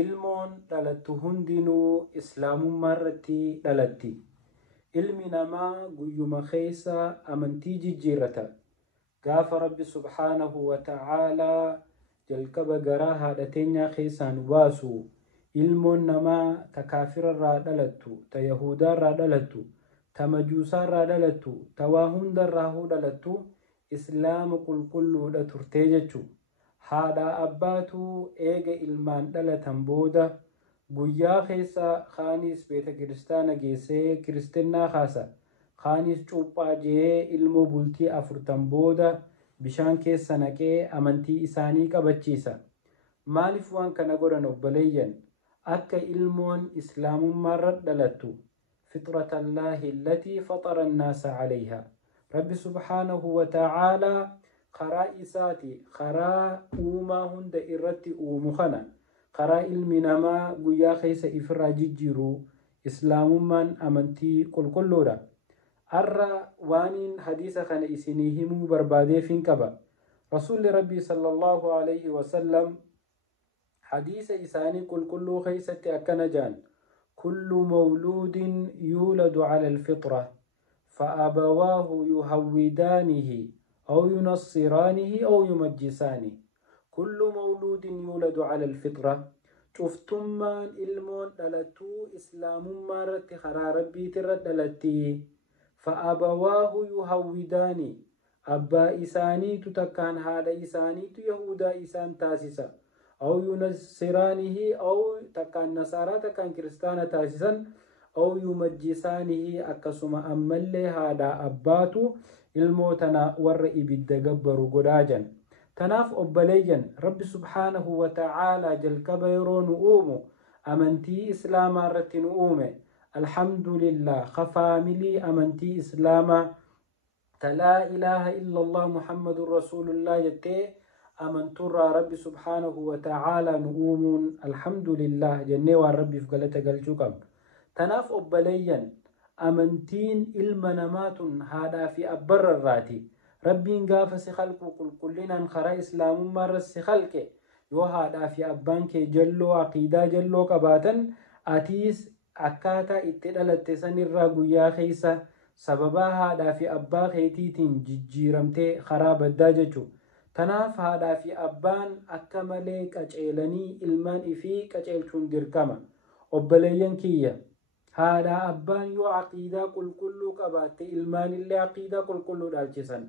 ilmoon dhalattu hundinuu islaamummaa irratti dhalatti. Ilmi namaa guyyuma keessa amantii jijjiirrata. Gaafa Rabbi subhaanahu wa ta'aalaa jalqaba garaa haadha teenyaa keessaa nu baasu, ilmoon namaa ta kaafirarraa dhalattu, ta yahudaarraa dhalattu, ta majuusaarraa dhalattu, ta waa hundarraa dhalattu islaama qulqulluudha turtee jechuu. Haadha abbaatu eega ilmaan dhalatan booda guyyaa keessa kaanis beeta kiristaana geessee kiristinnaa kaasa, kaanis cuuphaa jee ilmoo bultii 40 booda bishaan keessa naqee amantii isaanii qabachiisa. Maaliif waan kana godhan obboleeyyan? Akka ilmoon islaamummaarra dhalattu fixratallaahi allatii faxara annaasa calayhaa. Rabbi subhaanahu wa ta'aalaa karaa isaati, karaa uumaa hunda irratti uumu kana, karaa ilmi namaa guyyaa keessa ifirraa jijjiiru islaamummaan amantii qulqulluudha. Arra waaniin hadiisa kana isinii himuu barbaadeefin qaba. Rasuulli Rabbii sallallahu alayhi wasallam hadiisa isaanii qulqulluu keessatti akkana jedhan: kullu mawluudin yuuladu cala alfitra فأبواه يهودانه أو ينصرانه أو يمجسانه. كل مولود يولد على الفطرة. شفتمان ilmoon dhalatu islaamummaa irratti karaa rabbiitti irra dhalatti. فأبواه يهودانه. abbaa isaaniitu takkaan haadha isaaniitu yahudaa isaan taasisa. أو ينصرانه أو takkaan nasaaraa takkaan kiristaana taasisan. أو يمجسانه akkasuma ammallee haadha abbaatu ilmoo tana warra ibidda gabbaru godhaajan. Tanaaf obboleeyyan Rabbi subhaanahu wa ta'aalaa jalqaba yeroo nu uumu amantii islaamaa irratti nu uume. Alhamdulillah kafaamilii amantii islaamaa ta laa ilaaha illallah muhammadun rasuulullah jettee amanturraa Rabbi subhaanahu wa ta'aalaa nu uumuun alhamdulillah jennee waan Rabbiif galata galchuu qabna. Tanaaf obboleeyyan amantiin ilma namaatun haadhaa fi abbarrarraati. Rabbiin gaafa si khalqu qulqullinaan karaa islaamummaa irra si khalqe yoo haadhaa fi abbaan kee jalloo aqiidaa jalloo qabaatan atiis akkaataa itti dhalatte sanirraa guyyaa keessa sababaa haadhaa fi abbaa keetiitiin jijjiiramtee karaa baddaa jechuu. Tanaaf haadhaa fi abbaan akka malee qaceelanii ilmaan ifii qaceelchuun dirqama. Obboleeyyan kiyya haadha abbaan yoo aqiidaa qulqulluu qabaatte ilmaanillee aqiidaa qulqulluu dhaalchisan.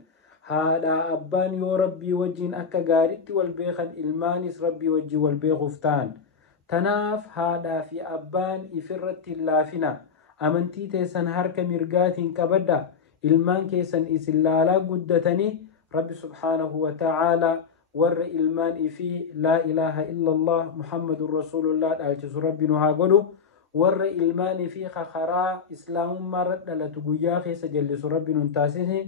Haadha abbaan yoo rabbii wajjiin akka gaariitti wal beekan ilmaanis rabbii wajjiin wal beekuuf ta'an. Tanaaf haadhaa fi abbaan ifirratti hin laafina. Amantii teessan harka mirgaatiin qabadha. Ilmaan keessan isin laalaa guddatanii Rabbi subhaanahu wa ta'aalaa warra ilmaan ifii laa ilaaha illallah muhammadun rasuulullah dhaalchisu Rabbi nu haa godhu. Warra ilmaanii fi karaa islaamummaa irra dhalatu guyyaa keessa jallisu Rabbi nun taasise.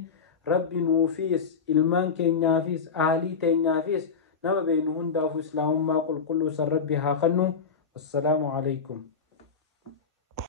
Rabbi nuufis ilmaan keenyaafis ahlii teenyaafis nama beenu hundaafu islaamummaa qulqulluu san Rabbi haa kennu. Wassalaamu alaykum.